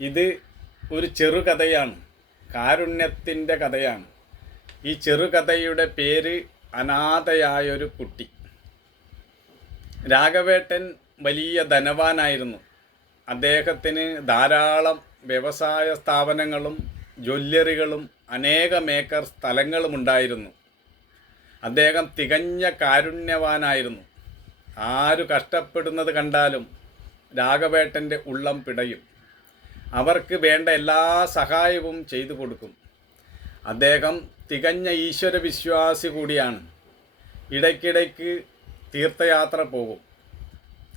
ഇത് ഒരു ചെറുകഥയാണ്, കാരുണ്യത്തിൻ്റെ കഥയാണ്. ഈ ചെറുകഥയുടെ പേര് അനാഥയായൊരു കുട്ടി. രാഘവേട്ടൻ വലിയ ധനവാനായിരുന്നു. അദ്ദേഹത്തിന് ധാരാളം വ്യവസായ സ്ഥാപനങ്ങളും ജ്വല്ലറികളും അനേകം ഏക്കർ സ്ഥലങ്ങളുമുണ്ടായിരുന്നു. അദ്ദേഹം തികഞ്ഞ കാരുണ്യവാനായിരുന്നു. ആരു കഷ്ടപ്പെടുന്നത് കണ്ടാലും രാഘവേട്ടൻ്റെ ഉള്ളം പിടയും. അവർക്ക് വേണ്ട എല്ലാ സഹായവും ചെയ്തു കൊടുക്കും. അദ്ദേഹം തികഞ്ഞ ഈശ്വരവിശ്വാസി കൂടിയാണ്. ഇടയ്ക്കിടയ്ക്ക് തീർത്ഥയാത്ര പോകും.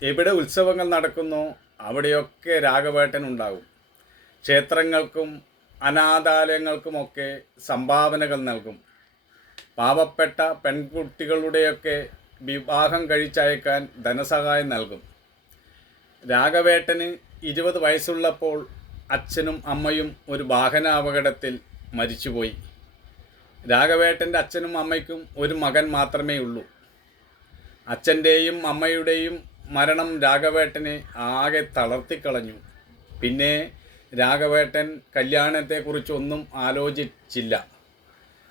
എവിടെ ഉത്സവങ്ങൾ നടക്കുന്നോ അവിടെയൊക്കെ രാഘവേട്ടൻ ഉണ്ടാകും. ക്ഷേത്രങ്ങൾക്കും അനാഥാലയങ്ങൾക്കുമൊക്കെ സംഭാവനകൾ നൽകും. പാവപ്പെട്ട പെൺകുട്ടികളുടെയൊക്കെ വിവാഹം കഴിച്ചയക്കാൻ ധനസഹായം നൽകും. രാഘവേട്ടന് 20 വയസ്സുള്ളപ്പോൾ അച്ഛനും അമ്മയും ഒരു വാഹനാപകടത്തിൽ മരിച്ചുപോയി. രാഘവേട്ടൻ്റെ അച്ഛനും അമ്മയ്ക്കും ഒരു മകൻ മാത്രമേ ഉള്ളൂ. അച്ഛൻ്റെയും അമ്മയുടെയും മരണം രാഘവേട്ടനെ ആകെ തളർത്തിക്കളഞ്ഞു. പിന്നെ രാഘവേട്ടൻ കല്യാണത്തെക്കുറിച്ചൊന്നും ആലോചിച്ചില്ല.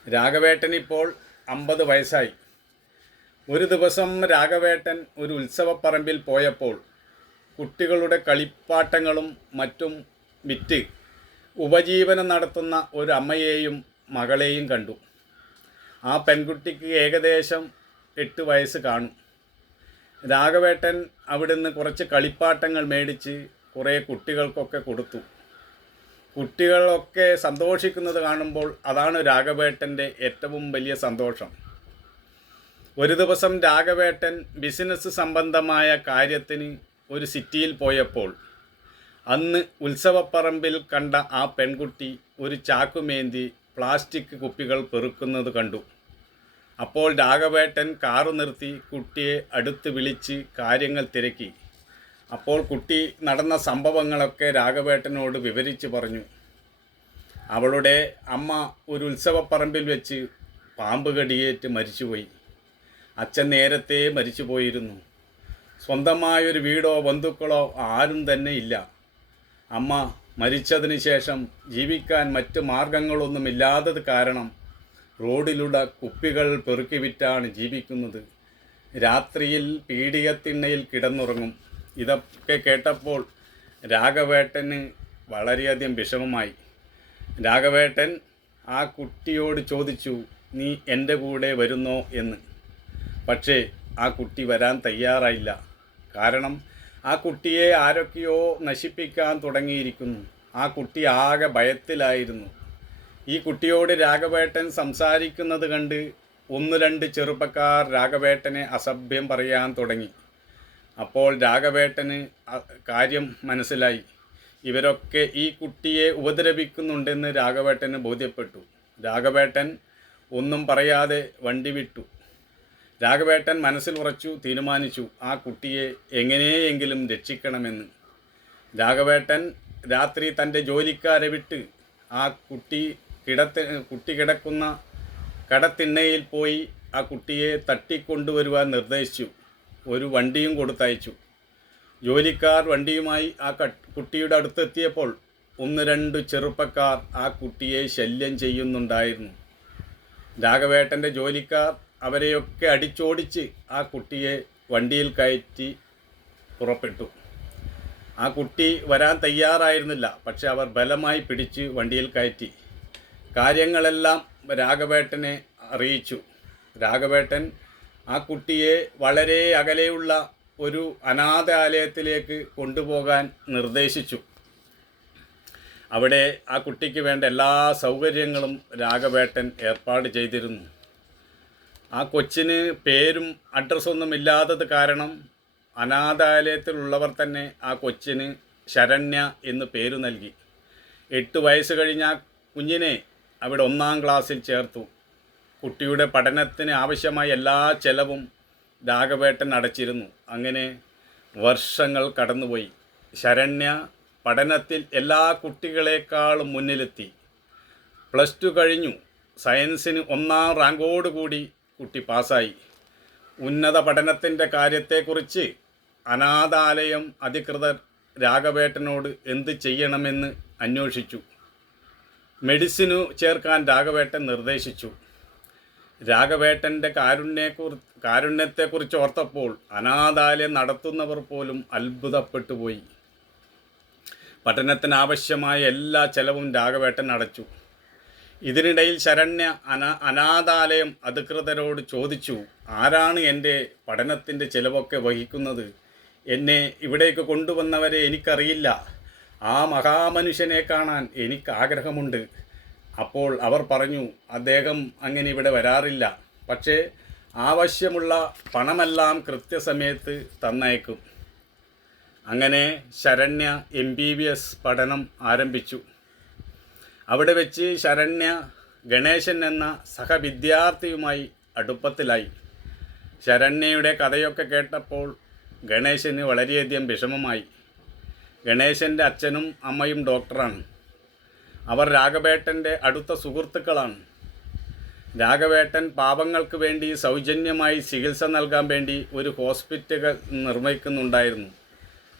രാഘവേട്ടനിപ്പോൾ 50 വയസ്സായി. ഒരു ദിവസം രാഘവേട്ടൻ ഒരു ഉത്സവപ്പറമ്പിൽ പോയപ്പോൾ കുട്ടികളുടെ കളിപ്പാട്ടങ്ങളും മറ്റും വിറ്റ് ഉപജീവനം നടത്തുന്ന ഒരു അമ്മയെയും മകളെയും കണ്ടു. ആ പെൺകുട്ടിക്ക് ഏകദേശം 8 വയസ്സ് കാണും. രാഘവേട്ടൻ അവിടുന്ന് കുറച്ച് കളിപ്പാട്ടങ്ങൾ മേടിച്ച് കുറേ കുട്ടികൾക്കൊക്കെ കൊടുത്തു. കുട്ടികളൊക്കെ സന്തോഷിക്കുന്നത് കാണുമ്പോൾ അതാണ് രാഘവേട്ടൻ്റെ ഏറ്റവും വലിയ സന്തോഷം. ഒരു ദിവസം രാഘവേട്ടൻ ബിസിനസ് സംബന്ധമായ കാര്യത്തിന് ഒരു സിറ്റിയിൽ പോയപ്പോൾ അന്ന് ഉത്സവപ്പറമ്പിൽ കണ്ട ആ പെൺകുട്ടി ഒരു ചാക്കുമേന്തി പ്ലാസ്റ്റിക് കുപ്പികൾ പെറുക്കുന്നത് കണ്ടു. അപ്പോൾ രാഘവേട്ടൻ കാറു നിർത്തി കുട്ടിയെ അടുത്ത് വിളിച്ച് കാര്യങ്ങൾ തിരക്കി. അപ്പോൾ കുട്ടി നടന്ന സംഭവങ്ങളൊക്കെ രാഘവേട്ടനോട് വിവരിച്ച് പറഞ്ഞു. അവളുടെ അമ്മ ഒരു ഉത്സവപ്പറമ്പിൽ വെച്ച് പാമ്പ് കടിയേറ്റ് മരിച്ചുപോയി. അച്ഛൻ നേരത്തെ മരിച്ചു പോയിരുന്നു. സ്വന്തമായൊരു വീടോ ബന്ധുക്കളോ ആരും തന്നെ ഇല്ല. അമ്മ മരിച്ചതിന് ശേഷം ജീവിക്കാൻ മറ്റ് മാർഗങ്ങളൊന്നുമില്ലാത്തത് കാരണം റോഡിലൂടെ കുപ്പികൾ പെറുക്കി വിറ്റാണ് ജീവിക്കുന്നത്. രാത്രിയിൽ പീഡികത്തിണ്ണയിൽ കിടന്നുറങ്ങും. ഇതൊക്കെ കേട്ടപ്പോൾ രാഘവേട്ടന് വളരെയധികം വിഷമമായി. രാഘവേട്ടൻ ആ കുട്ടിയോട് ചോദിച്ചു, നീ എൻ്റെ കൂടെ വരുന്നോ എന്ന്. പക്ഷേ ആ കുട്ടി വരാൻ തയ്യാറായില്ല. കാരണം ആ കുട്ടിയെ ആരൊക്കെയോ നശിപ്പിക്കാൻ തുടങ്ങിയിരിക്കുന്നു. ആ കുട്ടി ആകെ ഭയത്തിലായിരുന്നു. ഈ കുട്ടിയോട് രാഘവേട്ടൻ സംസാരിക്കുന്നത് കണ്ട് 1-2 ചെറുപ്പക്കാർ രാഘവേട്ടനെ അസഭ്യം പറയാൻ തുടങ്ങി. അപ്പോൾ രാഘവേട്ടന് കാര്യം മനസ്സിലായി. ഇവരൊക്കെ ഈ കുട്ടിയെ ഉപദ്രവിക്കുന്നുണ്ടെന്ന് രാഘവേട്ടന് ബോധ്യപ്പെട്ടു. രാഘവേട്ടൻ ഒന്നും പറയാതെ വണ്ടി വിട്ടു. രാഘവേട്ടൻ മനസ്സിൽ ഉറച്ചു തീരുമാനിച്ചു ആ കുട്ടിയെ എങ്ങനെയെങ്കിലും രക്ഷിക്കണമെന്ന്. രാഘവേട്ടൻ രാത്രി തൻ്റെ ജോലിക്കാരെ വിട്ട് ആ കുട്ടി കിടക്കുന്ന കടത്തിണ്ണയിൽ പോയി ആ കുട്ടിയെ തട്ടിക്കൊണ്ടുവരുവാൻ നിർദ്ദേശിച്ചു. ഒരു വണ്ടിയും കൊടുത്തയച്ചു. ജോലിക്കാർ വണ്ടിയുമായി ആ കുട്ടിയുടെ അടുത്തെത്തിയപ്പോൾ 1-2 ചെറുപ്പക്കാർ ആ കുട്ടിയെ ശല്യം ചെയ്യുന്നുണ്ടായിരുന്നു. രാഘവേട്ടൻ്റെ ജോലിക്കാർ അവരെയൊക്കെ അടിച്ചോടിച്ച് ആ കുട്ടിയെ വണ്ടിയിൽ കയറ്റി പുറപ്പെട്ടു. ആ കുട്ടി വരാൻ തയ്യാറായിരുന്നില്ല. പക്ഷെ അവർ ബലമായി പിടിച്ച് വണ്ടിയിൽ കയറ്റി. കാര്യങ്ങളെല്ലാം രാഘവേട്ടനെ അറിയിച്ചു. രാഘവേട്ടൻ ആ കുട്ടിയെ വളരെ അകലെയുള്ള ഒരു അനാഥാലയത്തിലേക്ക് കൊണ്ടുപോകാൻ നിർദ്ദേശിച്ചു. അവിടെ ആ കുട്ടിക്ക് വേണ്ട എല്ലാ സൗകര്യങ്ങളും രാഘവേട്ടൻ ഏർപ്പാട് ചെയ്തിരുന്നു. ആ കൊച്ചിന് പേരും അഡ്രസ്സൊന്നും ഇല്ലാത്തത് കാരണം അനാഥാലയത്തിലുള്ളവർ തന്നെ ആ കൊച്ചിന് ശരണ്യ എന്ന് പേര് നൽകി. 8 വയസ്സ് കഴിഞ്ഞ ആ കുഞ്ഞിനെ അവിടെ 1-ാം ക്ലാസ്സിൽ ചേർത്തു. കുട്ടിയുടെ പഠനത്തിന് ആവശ്യമായ എല്ലാ ചെലവും രാഘവേട്ടൻ അടച്ചിരുന്നു. അങ്ങനെ വർഷങ്ങൾ കടന്നുപോയി. ശരണ്യ പഠനത്തിൽ എല്ലാ കുട്ടികളെക്കാളും മുന്നിലെത്തി. +2 കഴിഞ്ഞു. സയൻസിന് 1-ാം റാങ്കോടുകൂടി കുട്ടി പാസ്സായി. ഉന്നത പഠനത്തിൻ്റെ കാര്യത്തെക്കുറിച്ച് അനാഥാലയം അധികൃതർ രാഘവേട്ടനോട് എന്ത് ചെയ്യണമെന്ന് അന്വേഷിച്ചു. മെഡിസിനു ചേർക്കാൻ രാഘവേട്ടൻ നിർദ്ദേശിച്ചു. രാഘവേട്ടൻ്റെ കാരുണ്യത്തെക്കുറിച്ച് ഓർത്തപ്പോൾ അനാഥാലയം നടത്തുന്നവർ പോലും അത്ഭുതപ്പെട്ടുപോയി. പഠനത്തിനാവശ്യമായ എല്ലാ ചെലവും രാഘവേട്ടൻ അടച്ചു. ഇതിനിടയിൽ ശരണ്യ അനാഥാലയം അധികൃതരോട് ചോദിച്ചു, ആരാണ് എൻ്റെ പഠനത്തിൻ്റെ ചിലവൊക്കെ വഹിക്കുന്നത്? എന്നെ ഇവിടേക്ക് കൊണ്ടുവന്നവരെ എനിക്കറിയില്ല. ആ മഹാമനുഷ്യനെ കാണാൻ എനിക്കാഗ്രഹമുണ്ട്. അപ്പോൾ അവർ പറഞ്ഞു, അദ്ദേഹം അങ്ങനെ ഇവിടെ വരാറില്ല. പക്ഷേ ആവശ്യമുള്ള പണമെല്ലാം കൃത്യസമയത്ത് തന്നയക്കും. അങ്ങനെ ശരണ്യ MBBS പഠനം ആരംഭിച്ചു. അവിടെ വെച്ച് ശരണ്യ ഗണേശൻ എന്ന സഹവിദ്യാർത്ഥിയുമായി അടുപ്പത്തിലായി. ശരണ്യയുടെ കഥയൊക്കെ കേട്ടപ്പോൾ ഗണേശന് വളരെയധികം വിഷമമായി. ഗണേശൻ്റെ അച്ഛനും അമ്മയും ഡോക്ടറാണ്. അവർ രാഘവേട്ടൻ്റെ അടുത്ത സുഹൃത്തുക്കളാണ്. രാഘവേട്ടൻ പാവങ്ങൾക്ക് വേണ്ടി സൗജന്യമായി ചികിത്സ നൽകാൻ വേണ്ടി ഒരു ഹോസ്പിറ്റൽ നിർമ്മിക്കുന്നുണ്ടായിരുന്നു.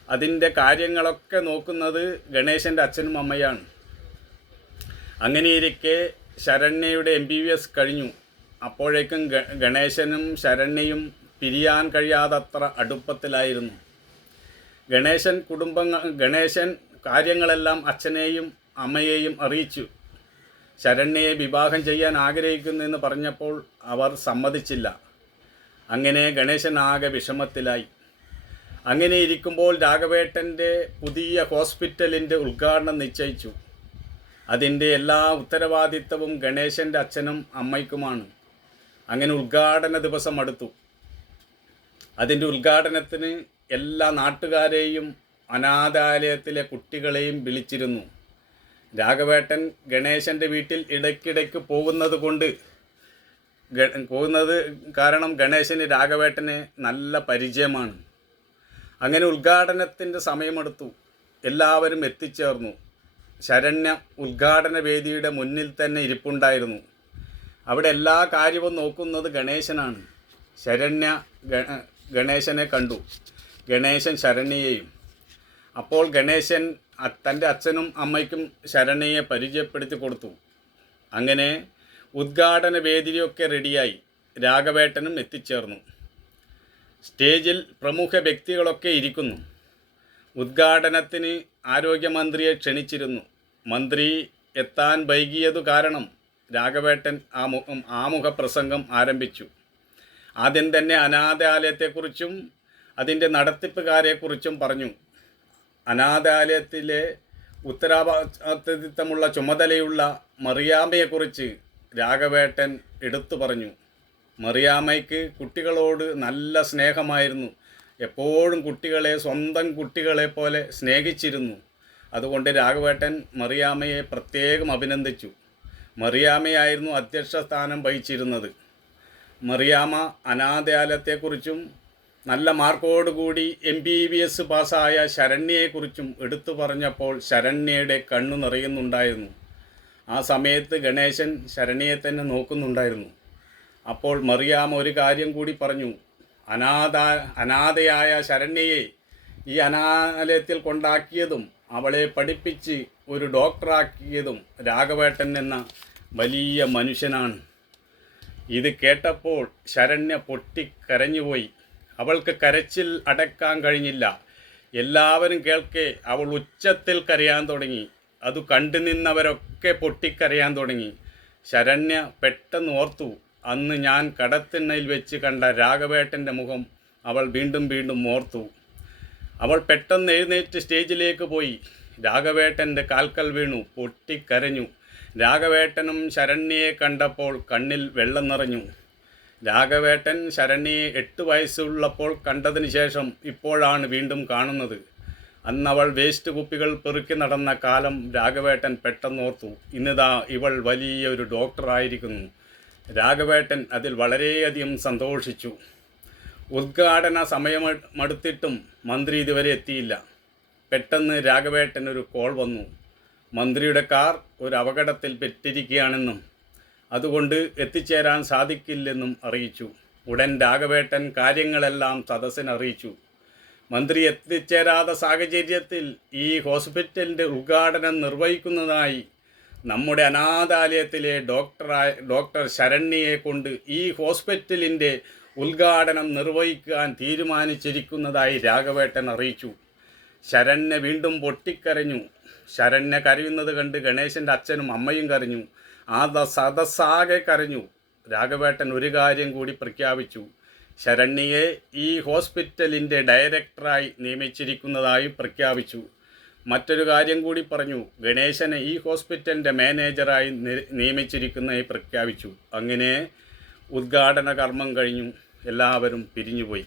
അതിൻ്റെ കാര്യങ്ങളൊക്കെ നോക്കുന്നത് ഗണേശൻ്റെ അച്ഛനും അമ്മയാണ്. അങ്ങനെയിരിക്കെ ശരണ്യയുടെ MBBS കഴിഞ്ഞു. അപ്പോഴേക്കും ഗണേശനും ശരണ്യയും പിരിയാൻ കഴിയാതത്ര അടുപ്പത്തിലായിരുന്നു. ഗണേശൻ കാര്യങ്ങളെല്ലാം അച്ഛനെയും അമ്മയെയും അറിയിച്ചു. ശരണ്യയെ വിവാഹം ചെയ്യാൻ ആഗ്രഹിക്കുന്നെന്ന് പറഞ്ഞപ്പോൾ അവർ സമ്മതിച്ചില്ല. അങ്ങനെ ഗണേശൻ ആകെ വിഷമത്തിലായി. അങ്ങനെ ഇരിക്കുമ്പോൾ രാഘവേട്ടൻ്റെ പുതിയ ഹോസ്പിറ്റലിൻ്റെ ഉദ്ഘാടനം നിശ്ചയിച്ചു. അതിൻ്റെ എല്ലാ ഉത്തരവാദിത്തവും ഗണേശൻ്റെ അച്ഛനും അമ്മയ്ക്കുമാണ്. അങ്ങനെ ഉദ്ഘാടന ദിവസം അടുത്തു. അതിൻ്റെ ഉദ്ഘാടനത്തിന് എല്ലാ നാട്ടുകാരെയും അനാഥാലയത്തിലെ കുട്ടികളെയും വിളിച്ചിരുന്നു. രാഘവേട്ടൻ ഗണേശൻ്റെ വീട്ടിൽ ഇടയ്ക്കിടയ്ക്ക് പോകുന്നത് കാരണം ഗണേശന് രാഘവേട്ടനെ നല്ല പരിചയമാണ്. അങ്ങനെ ഉദ്ഘാടനത്തിൻ്റെ സമയമെടുത്തു. എല്ലാവരും എത്തിച്ചേർന്നു. ശരണ്യ ഉദ്ഘാടന വേദിയുടെ മുന്നിൽ തന്നെ ഇരിപ്പുണ്ടായിരുന്നു. അവിടെ എല്ലാ കാര്യവും നോക്കുന്നത് ഗണേശനാണ്. ശരണ്യ ഗണേശനെ കണ്ടു, ഗണേശൻ ശരണ്യയെയും. അപ്പോൾ ഗണേശൻ തൻ്റെ അച്ഛനും അമ്മയ്ക്കും ശരണ്യയെ പരിചയപ്പെടുത്തി കൊടുത്തു. അങ്ങനെ ഉദ്ഘാടന വേദിയൊക്കെ റെഡിയായി. രാഘവേട്ടനും എത്തിച്ചേർന്നു. സ്റ്റേജിൽ പ്രമുഖ വ്യക്തികളൊക്കെ ഇരിക്കുന്നു. ഉദ്ഘാടനത്തിന് ആരോഗ്യമന്ത്രിയെ ക്ഷണിച്ചിരുന്നു. മന്ത്രി എത്താൻ വൈകിയതു കാരണം രാഘവേട്ടൻ ആമുഖ പ്രസംഗം ആരംഭിച്ചു. ആദ്യം തന്നെ അനാഥാലയത്തെക്കുറിച്ചും അതിൻ്റെ നടത്തിപ്പുകാരെക്കുറിച്ചും പറഞ്ഞു. അനാഥാലയത്തിലെ ഉത്തരവാദിത്തമുള്ള ചുമതലയുള്ള മറിയാമ്മയെക്കുറിച്ച് രാഘവേട്ടൻ എടുത്തു പറഞ്ഞു. മറിയാമ്മയ്ക്ക് കുട്ടികളോട് നല്ല സ്നേഹമായിരുന്നു. എപ്പോഴും കുട്ടികളെ സ്വന്തം കുട്ടികളെ പോലെ സ്നേഹിച്ചിരുന്നു. അതുകൊണ്ട് രാഘവേട്ടൻ മറിയാമ്മയെ പ്രത്യേകം അഭിനന്ദിച്ചു. മറിയാമ്മയായിരുന്നു അധ്യക്ഷ സ്ഥാനം വഹിച്ചിരുന്നത്. മറിയാമ്മ അനാഥാലയത്തെക്കുറിച്ചും നല്ല മാർക്കോടുകൂടി MBBS പാസ്സായ ശരണ്യയെക്കുറിച്ചും എടുത്തു പറഞ്ഞപ്പോൾ ശരണ്യയുടെ കണ്ണു നിറയുന്നുണ്ടായിരുന്നു. ആ സമയത്ത് ഗണേശൻ ശരണ്യയെ തന്നെ നോക്കുന്നുണ്ടായിരുന്നു. അപ്പോൾ മറിയാമ്മ ഒരു കാര്യം കൂടി പറഞ്ഞു. അനാഥയായ ശരണ്യയെ ഈ അനാഥാലയത്തിൽ കൊണ്ടാക്കിയതും അവളെ പഠിപ്പിച്ച് ഒരു ഡോക്ടറാക്കിയതും രാഘവേട്ടൻ എന്ന വലിയ മനുഷ്യനാണ്. ഇത് കേട്ടപ്പോൾ ശരണ്യ പൊട്ടിക്കരഞ്ഞുപോയി. അവൾക്ക് കരച്ചിൽ അടക്കാൻ കഴിഞ്ഞില്ല. എല്ലാവരും കേൾക്കെ അവൾ ഉച്ചത്തിൽ കരയാൻ തുടങ്ങി. അത് കണ്ടു നിന്നവരൊക്കെ പൊട്ടിക്കരയാൻ തുടങ്ങി. ശരണ്യ പെട്ടെന്ന് ഓർത്തു, അന്ന് ഞാൻ കടത്തിണ്ണയിൽ വെച്ച് കണ്ട രാഘവേട്ടൻ്റെ മുഖം അവൾ വീണ്ടും വീണ്ടും ഓർത്തു. അവൾ പെട്ടെന്ന് എഴുന്നേറ്റ് സ്റ്റേജിലേക്ക് പോയി. രാഘവേട്ടൻ്റെ കാൽക്കൽ വീണു പൊട്ടിക്കരഞ്ഞു. രാഘവേട്ടനും ശരണ്യയെ കണ്ടപ്പോൾ കണ്ണിൽ വെള്ളം നിറഞ്ഞു. രാഘവേട്ടൻ ശരണ്യയെ 8 വയസ്സുള്ളപ്പോൾ കണ്ടതിന് ശേഷം ഇപ്പോഴാണ് വീണ്ടും കാണുന്നത്. അന്നവൾ വേസ്റ്റ് കുപ്പികൾ പെറുക്കി നടന്ന കാലം രാഘവേട്ടൻ പെട്ടെന്നോർത്തു. ഇന്നിതാ ഇവൾ വലിയൊരു ഡോക്ടറായിരിക്കുന്നു. രാഘവേട്ടൻ അതിൽ വളരെയധികം സന്തോഷിച്ചു. ഉദ്ഘാടന സമയമടുത്തിട്ടും മന്ത്രി ഇതുവരെ എത്തിയില്ല. പെട്ടെന്ന് രാഘവേട്ടനൊരു കോൾ വന്നു. മന്ത്രിയുടെ കാർ ഒരു അപകടത്തിൽ പെട്ടിരിക്കുകയാണെന്നും അതുകൊണ്ട് എത്തിച്ചേരാൻ സാധിക്കില്ലെന്നും അറിയിച്ചു. ഉടൻ രാഘവേട്ടൻ കാര്യങ്ങളെല്ലാം സദസ്സിനറിയിച്ചു. മന്ത്രി എത്തിച്ചേരാത്ത സാഹചര്യത്തിൽ ഈ ഹോസ്പിറ്റലിൻ്റെ ഉദ്ഘാടനം നിർവഹിക്കുന്നതായി നമ്മുടെ അനാഥാലയത്തിലെ ഡോക്ടർ ശരണ്യയെ കൊണ്ട് ഈ ഹോസ്പിറ്റലിൻ്റെ ഉദ്ഘാടനം നിർവഹിക്കാൻ തീരുമാനിച്ചിരിക്കുന്നതായി രാഘവേട്ടൻ അറിയിച്ചു. ശരണ്യ വീണ്ടും പൊട്ടിക്കരഞ്ഞു. ശരണ്യ കരയുന്നത് കണ്ട് ഗണേശൻ്റെ അച്ഛനും അമ്മയും കരഞ്ഞു. സദസ്സാകെ കരഞ്ഞു. രാഘവേട്ടൻ ഒരു കാര്യം കൂടി പ്രഖ്യാപിച്ചു. ശരണ്യയെ ഈ ഹോസ്പിറ്റലിൻ്റെ ഡയറക്ടറായി നിയമിച്ചിരിക്കുന്നതായി പ്രഖ്യാപിച്ചു. മറ്റൊരു കാര്യം കൂടി പറഞ്ഞു. ഗണേശനെ ഈ ഹോസ്പിറ്റലിൻ്റെ മാനേജറായി നിയമിച്ചിരിക്കുന്നതായി പ്രഖ്യാപിച്ചു. അങ്ങനെ ഉദ്ഘാടന കർമ്മം കഴിഞ്ഞു. എല്ലാവരും പിരിഞ്ഞുപോയി.